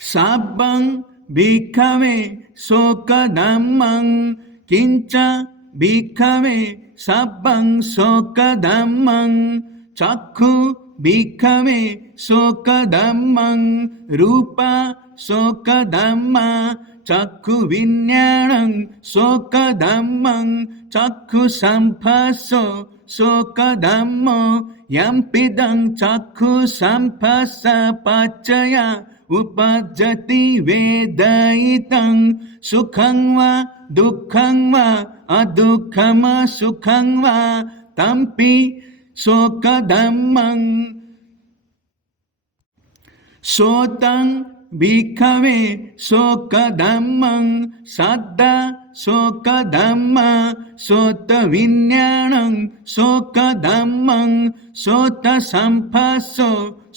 साब्बं भिक्खवे शोकधम्मं किंच भिक्खवे साब्बं शोकधम्मं चक्षु भिक्खवे शोकधम्मं रूप शोकधम्मा चक्षु विज्ञानं शोकधम्मं चक्षु संपस्सो शोकधम्मो यम्पिदं चक्षु संपस्सपाच्चय उपजति वेदयितं सुखं वा दुःखं वा अदुःखम सुखं वा तम्पि शोकधम्मं सोतं भिक्खवे शोकधम्मं सद्दा शोकधम्मा सोतविज्ञानं शोकधम्मं सोतसंपस्सो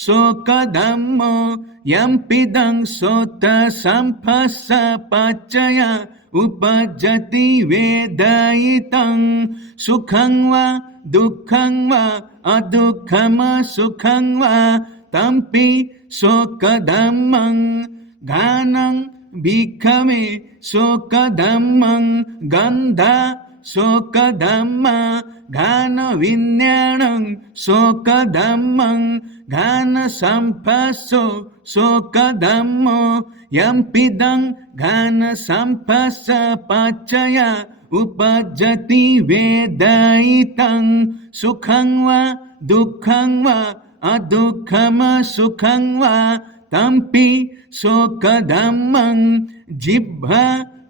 शोकधम्मो यम्पिदं सोतसंपस्सपाच्चय उपजति वेदयितं सुखं वा दुःखं वा अदुःखम सुखं वा तम्पि शोकधम्मं गानं भिक्खवे शोकधम्मं गन्धा शोकधम्मा गानविज्ञानं शोकधम्मं गानसंपस्सो शोकधम्मो यम्पिदं गानसंपस्सपाच्चय उपजति वेदयितं सुखं वा दुःखं वा अदुःखम सुखं वा तम्पि शोकधम्मं जिह्वा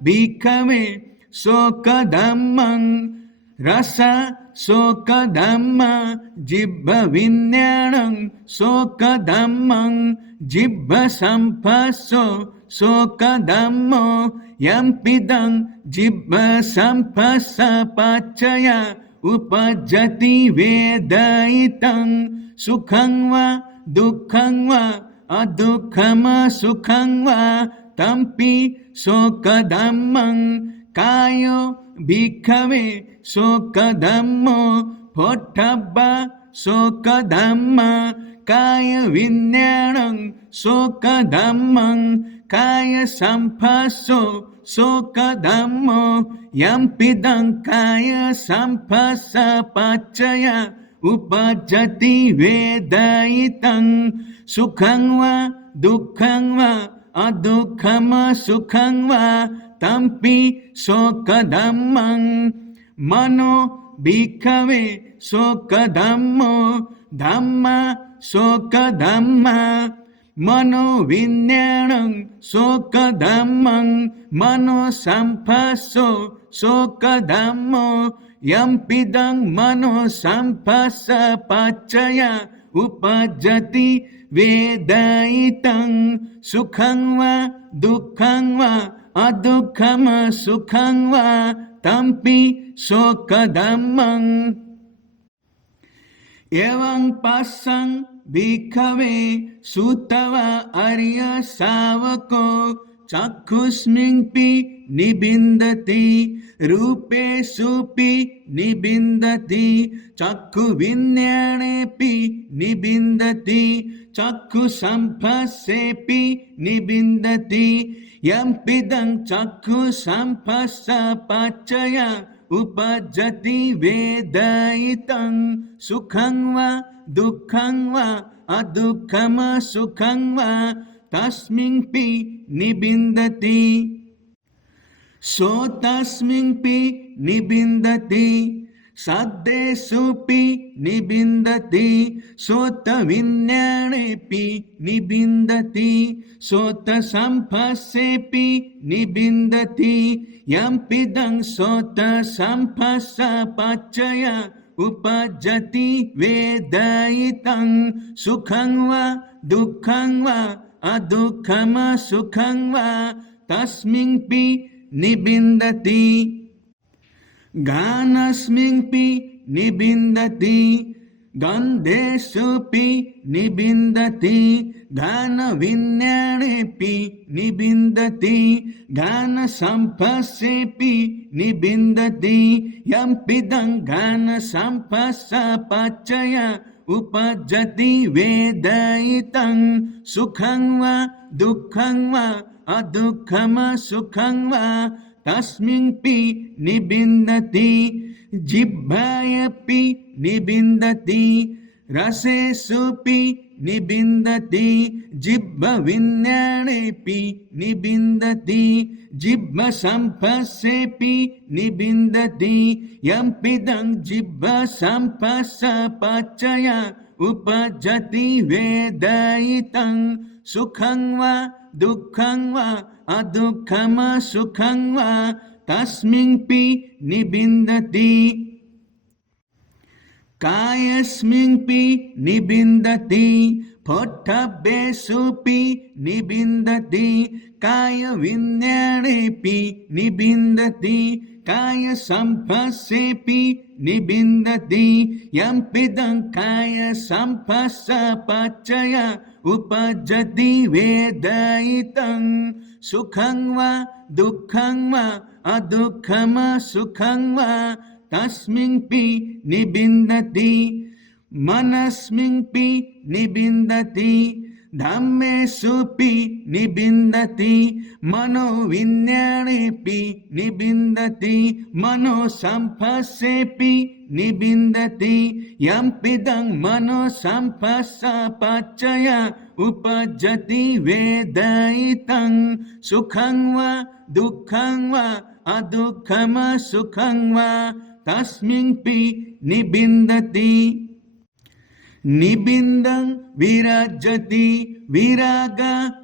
भिक्खवे शोकधम्मं रस शोकधम्मा जिह्वविज्ञानं शोकधम्मं जिह्वसंपस्सो शोकधम्मो यम्पिदं जिह्वसंपस्सपाच्चय उपजति वेदयितं सुखं वा दुःखं वा अदुःखम सुखं वा तम्पि शोकधम्मं कायो भिक्खवे शोकधम्मो पोट्टब्बा शोकधम्मा काय विज्ञानं शोकधम्मं काय संपस्सो शोकधम्मो यम्पिदं काय संपस्सपाच्चय उपजति वेदयितं सुखं वा दुःखं वा अदुःखम सुखं वा तम्पि शोकधम्मं मनो भिक्खवे शोकधम्मो धम्मा शोकधम्मा मनो विज्ञानं शोकधम्मं मनो संपस्सो शोकधम्मो यम्पिदं मनो संपस्सपाच्चय उपजति वेदयितं सुखं वा दुःखं वा अदुःखम सुखं वा तम्पि शोकधम्मं एवं पश्यन् भिक्खवे सुतवा आर्य शावको चक्षुष्मिंपि निबिन्दति रूपेषुपि निबिन्दति चक्षुविज्ञानेऽपि निबिन्दति चक्षुसंपस्सेऽपि निबिन्दति यम्पिदं चक्षुसंपस्सपाच्चय उपजति वेदयितं सुखं वा दुःखं वा अदुःखम सुखं वा तस्मिन्पि निबिन्दति सो तस्मिन्पि निबिन्दति सद्देषुपि निबिन्दति सोतविज्ञानेऽपि निबिन्दति सोतसंपस्सेऽपि निबिन्दति यम्पिदं सोतसंपस्सपाच्चय उपजति वेदयितं सुखं वा दुःखं वा अदुःखम सुखं वा तस्मिन्पि निबिन्दति गानस्मिन्पि निबिन्दति गन्धेषुपि निबिन्दति गानविज्ञानेऽपि निबिन्दति गानसंपस्सेऽपि निबिन्दति यम्पिदं गानसंपस्सपाच्चय उपजति वेदयितं सुखं वा दुःखं वा अदुःखम सुखं वा तस्मिन्पि निबिन्दति जिह्वायपि निबिन्दति रसेषुपि निबिन्दति जिह्वविज्ञानेऽपि निबिन्दति जिह्वसम्पस्सेऽपि निबिन्दति यम्पिदं जिह्वसम्पस्सपचय उपजति वेदयितं सुखं वा दुःखं वा अदुःखम सुखं वा तस्मिन्पि निबिन्दति कायस्मिन्पि निबिन्दति पोट्टभ्येषुपि निबिन्दति कायविज्ञानेऽपि निबिन्दति कायसम्पस्सेऽपि निबिन्दति यम्पिदं कायसम्पस्सपचय उपजति वेदयितं सुखं वा दुःखं वा अदुःखम सुखं वा तस्मिन्पि निबिन्दति मनस्मिन्पि निबिन्दति धम्मेषुपि निबिन्दति मनोविज्ञानेऽपि निबिन्दति मनोसम्पस्सेऽपि निबिन्दति यम्पिदं मनोसम्पस्सपचय उपजति वेदयितं सुखं वा दुःखं वा अदुःखम सुखं वा तस्मिन्पि निबिन्दति निबिन्दं विराजति विराग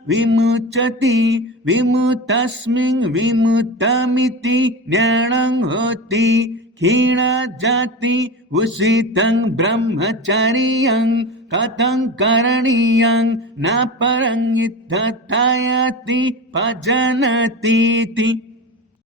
विमुच्यति विमुक्तस्मिन् विमुक्तमिति ज्ञानं होति क्षीणजाति उषितं ब्रह्मचर्यं कथं करणीयं न परं यथायति भजनतीति।